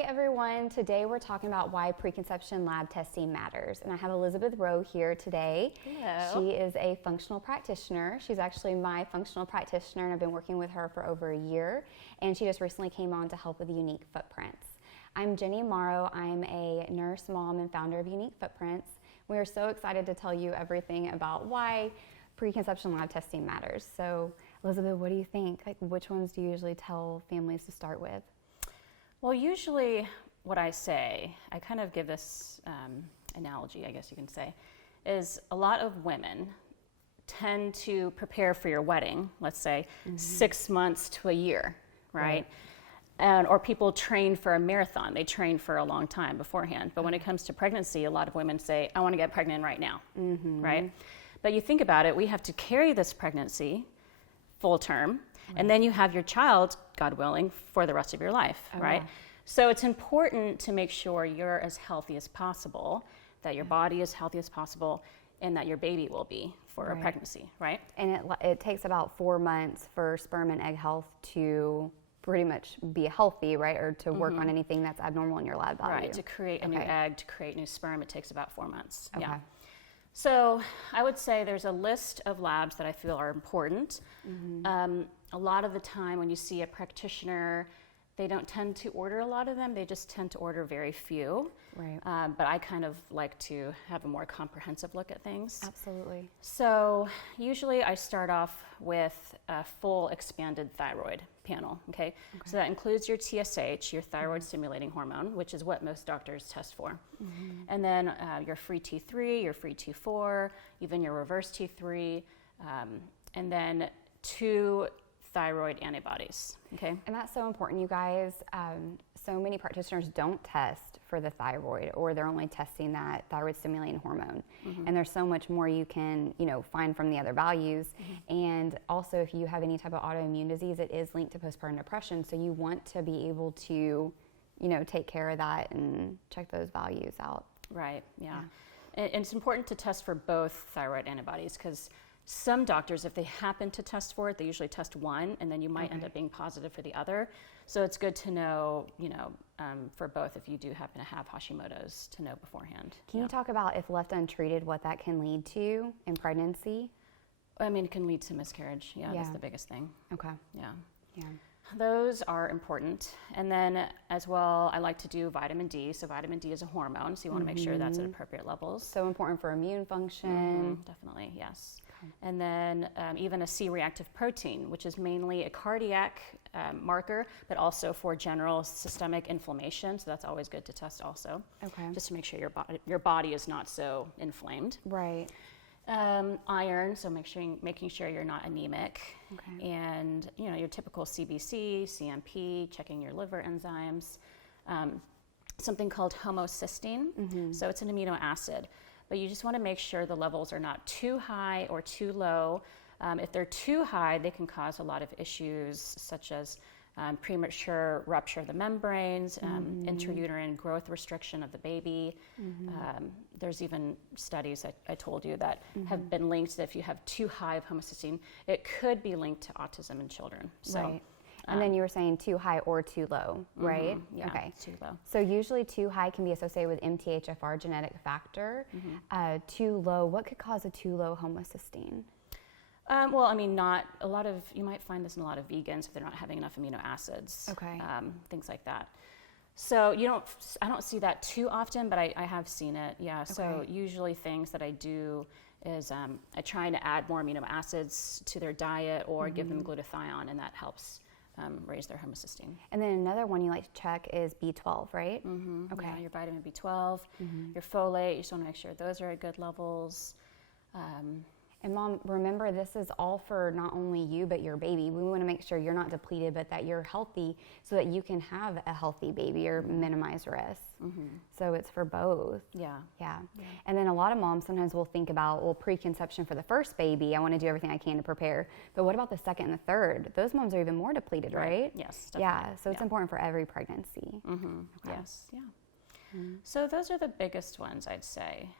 Hey everyone, today we're talking about why preconception lab testing matters. And I have Elizabeth Rohe here today. Hello. She is a functional practitioner. She's actually my functional practitioner and I've been working with her for over a year. And she just recently came on to help with Unique Footprints. I'm Jenny Morrow. I'm a nurse, mom, and founder of Unique Footprints. We are so excited to tell you everything about why preconception lab testing matters. So Elizabeth, what do you think? Like, which ones do you usually tell families to start with? Well, usually what I say, I kind of give this analogy, I guess you can say, is a lot of women tend to prepare for your wedding, let's say 6 months to a year, right? Or people train for a marathon. They train for a long time beforehand. But when it comes to pregnancy, a lot of women say, I want to get pregnant right now, right? But you think about it, we have to carry this pregnancy full term. And then you have your child, God willing, for the rest of your life, right? So it's important to make sure you're as healthy as possible, that your body is healthy as possible, and that your baby will be for a pregnancy, right? And it takes about 4 months for sperm and egg health to pretty much be healthy, right? Or to work on anything that's abnormal in your lab value. Right, to create a new egg, to create new sperm, it takes about 4 months. Okay. Yeah. So I would say there's a list of labs that I feel are important. A lot of the time when you see a practitioner, they don't tend to order a lot of them. They just tend to order very few. Right. But I kind of like to have a more comprehensive look at things. Absolutely. So usually I start off with a full expanded thyroid panel, okay? So that includes your TSH, your thyroid stimulating hormone, which is what most doctors test for. And then your free T3, your free T4, even your reverse T3, and then 2 thyroid antibodies, okay? And that's so important, you guys. So many practitioners don't test for the thyroid, or they're only testing that thyroid stimulating hormone. And there's so much more you can, find from the other values. And also, if you have any type of autoimmune disease, it is linked to postpartum depression. So you want to be able to, take care of that and check those values out. Right, yeah. And it's important to test for both thyroid antibodies because some doctors, if they happen to test for it, they usually test one, and then you might end up being positive for the other. So it's good to know, for both if you do happen to have Hashimoto's, to know beforehand. Can you talk about, if left untreated, what that can lead to in pregnancy? I mean, it can lead to miscarriage. Yeah, that's the biggest thing. Okay. Yeah. Those are important. And then as well, I like to do vitamin D. So vitamin D is a hormone, so you want to make sure that's at appropriate levels. So important for immune function. Definitely, yes. And then even a C-reactive protein, which is mainly a cardiac marker, but also for general systemic inflammation. So that's always good to test also. Okay. Just to make sure your body is not so inflamed. Right. Iron, so making sure you're not anemic. Okay. And your typical CBC, CMP, checking your liver enzymes. Something called homocysteine. So it's an amino acid. But you just want to make sure the levels are not too high or too low. If they're too high, they can cause a lot of issues such as premature rupture of the membranes, intrauterine growth restriction of the baby. There's even studies I told you that have been linked that if you have too high of homocysteine, it could be linked to autism in children. So, right. And then you were saying too high or too low, right? Yeah, okay. Too low. So usually too high can be associated with MTHFR genetic factor. Too low, what could cause a too low homocysteine? Well, I mean, you might find this in a lot of vegans if they're not having enough amino acids. Okay. Things like that. So I don't see that too often, but I have seen it, yeah. Okay. So usually things that I do is I try to add more amino acids to their diet or give them glutathione, and that helps raise their homocysteine. And then another one you like to check is B12, right? Okay. Yeah, your vitamin B12, your folate, you just want to make sure those are at good levels. And Mom, remember, this is all for not only you, but your baby. We want to make sure you're not depleted, but that you're healthy so that you can have a healthy baby or minimize risk. So it's for both. Yeah. And then a lot of moms sometimes will think about, well, preconception for the first baby, I want to do everything I can to prepare. But what about the second and the third? Those moms are even more depleted, right? Yes, definitely. Yeah, so it's important for every pregnancy. Yes, yeah. So those are the biggest ones, I'd say.